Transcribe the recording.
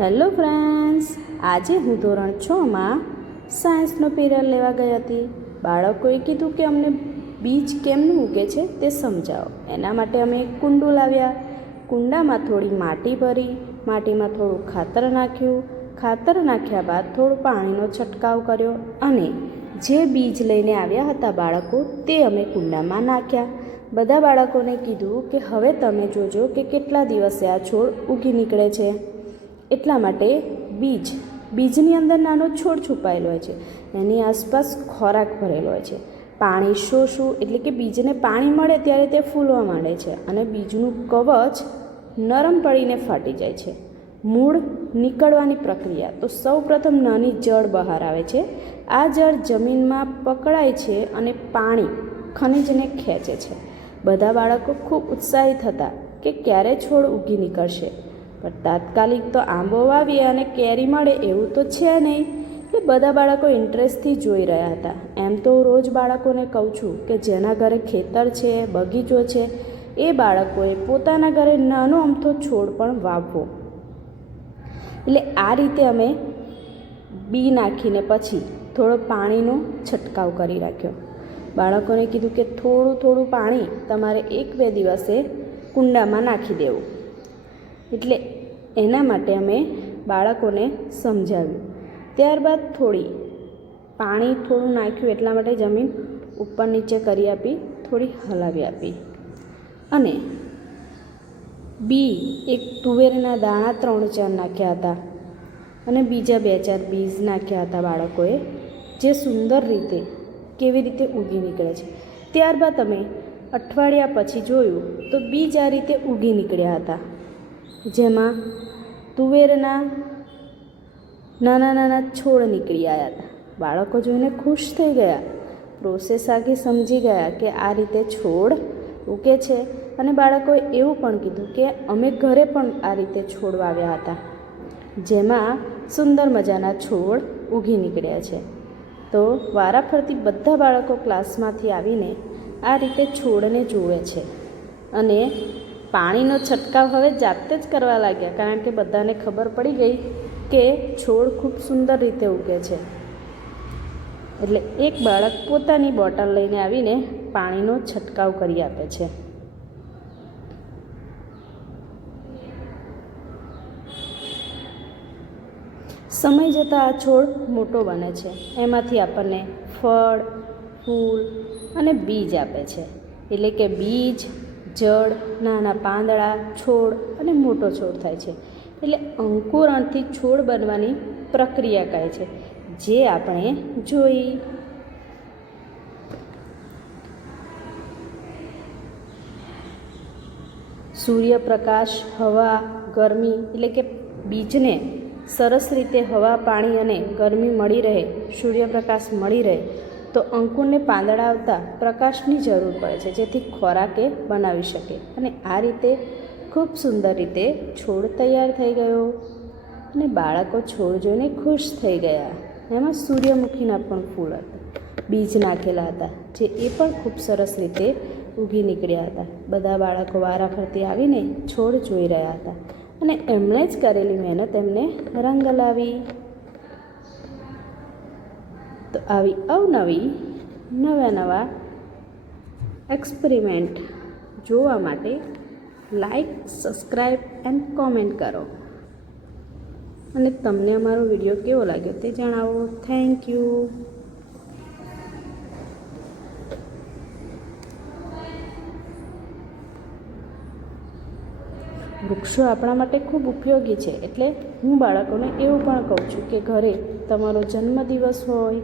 Hello friends, આજે હું ધોરણ 6માં સાયન્સનો પીરિયડ લેવા ગઈ હતી. બાળકોએ કીધું કે અમને બીજ કેમનું ઉગે છે તે સમજાવો. એના માટે અમે એક કુંડું લાવ્યા. કુંડામાં થોડી માટી ભરી, માટીમાં થોડું ખાતર નાખ્યું. ખાતર નાખ્યા બાદ થોડું પાણીનો છંટકાવ કર્યો અને જે બીજ લઈને આવ્યા હતા બાળકો તે અમે કુંડામાં નાખ્યા. બધા બાળકોને કીધું કે હવે તમે જોજો કે કેટલા દિવસે આ છોડ ઉગી નીકળે છે. એટલા માટે બીજની અંદર નાનો છોડ છુપાયેલો હોય છે, એની આસપાસ ખોરાક ભરેલો હોય છે. પાણી શોષવું એટલે કે બીજને પાણી મળે ત્યારે તે ફૂલવા માંડે છે અને બીજનું કવચ નરમ પડીને ફાટી જાય છે. મૂળ નીકળવાની પ્રક્રિયા તો સૌ પ્રથમ નાની જળ બહાર આવે છે. આ જળ જમીનમાં પકડાય છે અને પાણી ખનિજને ખેંચે છે. બધા બાળકો ખૂબ ઉત્સાહિત હતા કે ક્યારે છોડ ઉગી નીકળશે, પણ તાત્કાલિક તો આંબો વાવીએ અને કેરી મળે એવું તો છે નહીં. એટલે બધા બાળકો ઇન્ટરેસ્ટથી જોઈ રહ્યા હતા. એમ તો રોજ બાળકોને કહું છું કે જેના ઘરે ખેતર છે, બગીચો છે, એ બાળકોએ પોતાના ઘરે નાનો અમથો છોડ પણ વાવવો. એટલે આ રીતે અમે બી નાખીને પછી થોડો પાણીનો છંટકાવ કરી રાખ્યો. બાળકોને કીધું કે થોડું થોડું પાણી તમારે 1-2 દિવસે કુંડામાં નાખી દેવું. એટલે એના માટે અમે બાળકોને સમજાવ્યું. ત્યારબાદ પાણી થોડું નાખ્યું એટલા માટે જમીન ઉપર નીચે કરી આપી, થોડી હલાવી આપી અને બી એક તુવેરના દાણા 3-4 નાખ્યા હતા અને બીજા 2-4 બીજ નાખ્યા હતા બાળકોએ, જે સુંદર રીતે કેવી રીતે ઉગી નીકળે છે. ત્યારબાદ અમે અઠવાડિયા પછી જોયું તો બીજ આ રીતે ઉગી નીકળ્યા હતા, જેમાં તુવેરના નાના નાના છોડ નીકળી આવ્યા હતા. બાળકો જોઈને ખુશ થઈ ગયા. પ્રોસેસ આખી સમજી ગયા કે આ રીતે છોડ ઉગે છે. અને બાળકોએ એવું પણ કીધું કે અમે ઘરે પણ આ રીતે છોડ વાવ્યા હતા, જેમાં સુંદર મજાના છોડ ઉગી નીકળ્યા છે. તો વારાફરતી બધા બાળકો ક્લાસમાંથી આવીને આ રીતે છોડને જુએ છે અને પાણીનો છંટકાવ હવે જાતે જ કરવા લાગ્યા, કારણ કે બધાને ખબર પડી ગઈ કે છોડ ખૂબ સુંદર રીતે ઉગે છે. એટલે એક બાળક પોતાની બોટલ લઈને આવીને પાણીનો છંટકાવ કરી આપે છે. સમય જતાં આ છોડ મોટો બને છે. એમાંથી આપણને ફળ, ફૂલ અને બીજ આપે છે. એટલે કે બીજ, જળ, નાના પાંદડા, છોડ અને મોટો છોડ થાય છે. એટલે અંકુરણથી છોડ બનવાની પ્રક્રિયા કહે છે, જે આપણે જોઈ. સૂર્યપ્રકાશ, હવા, ગરમી એટલે કે બીજને સરસ રીતે હવા, પાણી અને ગરમી મળી રહે, સૂર્યપ્રકાશ મળી રહે તો અંકુરને પાંદડા આવતા પ્રકાશની જરૂર પડે છે, જેથી ખોરાક એ બનાવી શકે. અને આ રીતે ખૂબ સુંદર રીતે છોડ તૈયાર થઈ ગયો અને બાળકો છોડ જોઈને ખુશ થઈ ગયા. એમાં સૂર્યમુખીના પણ ફૂલ હતા, બીજ નાખેલા હતા, જે એ પણ ખૂબ સરસ રીતે ઉગી નીકળ્યા હતા. બધા બાળકો વારાફરતી આવીને છોડ જોઈ રહ્યા હતા અને એમણે જ કરેલી મહેનત એમને રંગ લાવી. તો આવી અવનવી નવા એક્સપેરિમેન્ટ જોવા માટે લાઈક, સબસ્ક્રાઈબ એન્ડ કોમેન્ટ કરો અને તમને અમારો વિડીયો કેવો લાગ્યો તે જણાવો. Thank you. વૃક્ષો આપણા માટે ખૂબ ઉપયોગી છે. એટલે હું બાળકોને એવું પણ કહું છું કે ઘરે તમારો જન્મદિવસ હોય